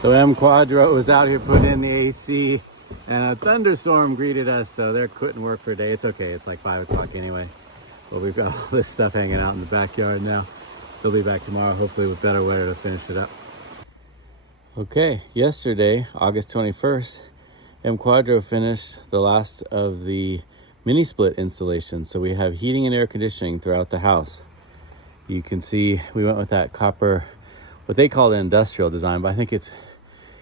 So M Quadro was out here putting in the AC and a thunderstorm greeted us, so they're quitting work for a day. It's okay, it's like 5 o'clock anyway. But we've got all this stuff hanging out in the backyard now. They'll be back tomorrow, hopefully with better weather to finish it up. Okay, yesterday, August 21st, M Quadro finished the last of the mini split installation. So we have heating and air conditioning throughout the house. You can see we went with that copper, what they call the industrial design, but I think it's,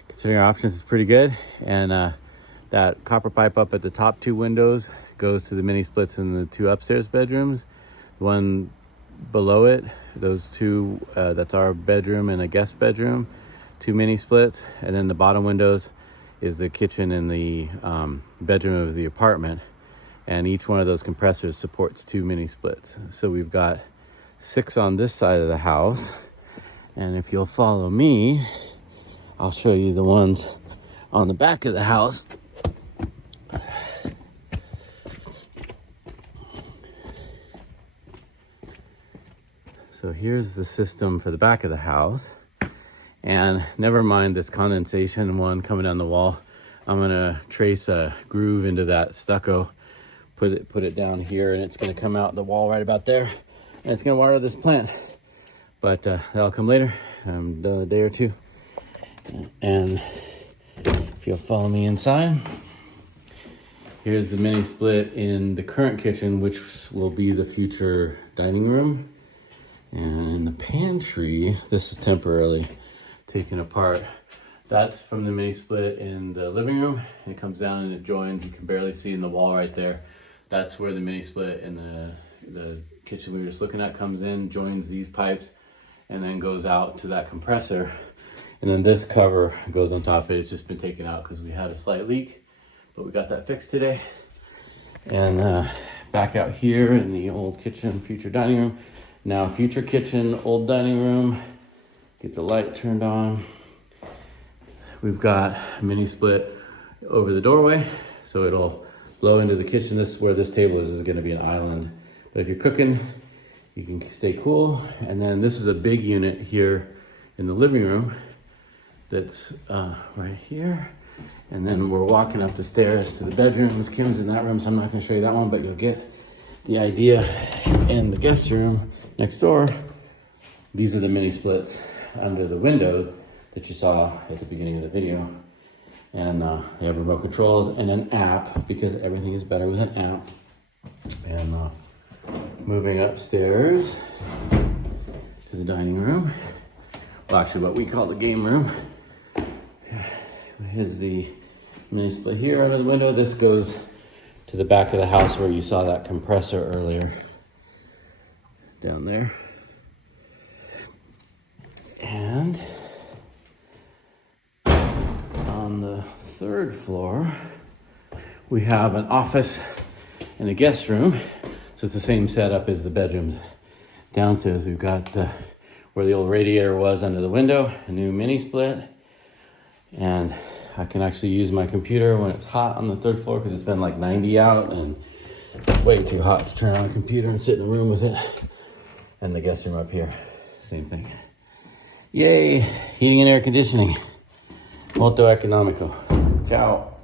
considering our options, it's pretty good. And that copper pipe up at the top 2 windows goes to the mini splits in the 2 upstairs bedrooms. The one below it, those 2, that's our bedroom and a guest bedroom, 2 mini splits. And then the bottom windows is the kitchen and the bedroom of the apartment. And each one of those compressors supports 2 mini splits. So we've got 6 on this side of the house. And if you'll follow me, I'll show you the ones on the back of the house. So here's the system for the back of the house. And never mind this condensation one coming down the wall. I'm gonna trace a groove into that stucco, put it down here, and it's gonna come out the wall right about there. And it's gonna water this plant. But that'll come later, done a day or 2. And if you'll follow me inside, here's the mini split in the current kitchen, which will be the future dining room. And in the pantry, this is temporarily taken apart. That's from the mini split in the living room. It comes down and it joins. You can barely see in the wall right there. That's where the mini split in the kitchen we were just looking at comes in, joins these pipes, and then goes out to that compressor. And then this cover goes on top of it. It's just been taken out because we had a slight leak, but we got that fixed today. And back out here in the old kitchen, future dining room. Now future kitchen, old dining room. Get the light turned on. We've got a mini split over the doorway, so it'll blow into the kitchen. This is where this table is gonna be an island. But if you're cooking, you can stay cool. And then this is a big unit here in the living room that's right here. And then we're walking up the stairs to the bedrooms. Kim's in that room, so I'm not gonna show you that one, but you'll get the idea. In the guest room next door, these are the mini splits under the window that you saw at the beginning of the video. And they have remote controls and an app, because everything is better with an app. And moving upstairs to the dining room. Well, actually what we call the game room. Here's the mini split here under the window. This goes to the back of the house where you saw that compressor earlier. Down there. And on the 3rd floor, we have an office and a guest room. So it's the same setup as the bedrooms. Downstairs, we've got where the old radiator was under the window, a new mini split. And I can actually use my computer when it's hot on the 3rd floor, because it's been like 90 out and it's way too hot to turn on a computer and sit in a room with it. And the guest room up here, same thing. Yay, heating and air conditioning. Molto economico. Ciao.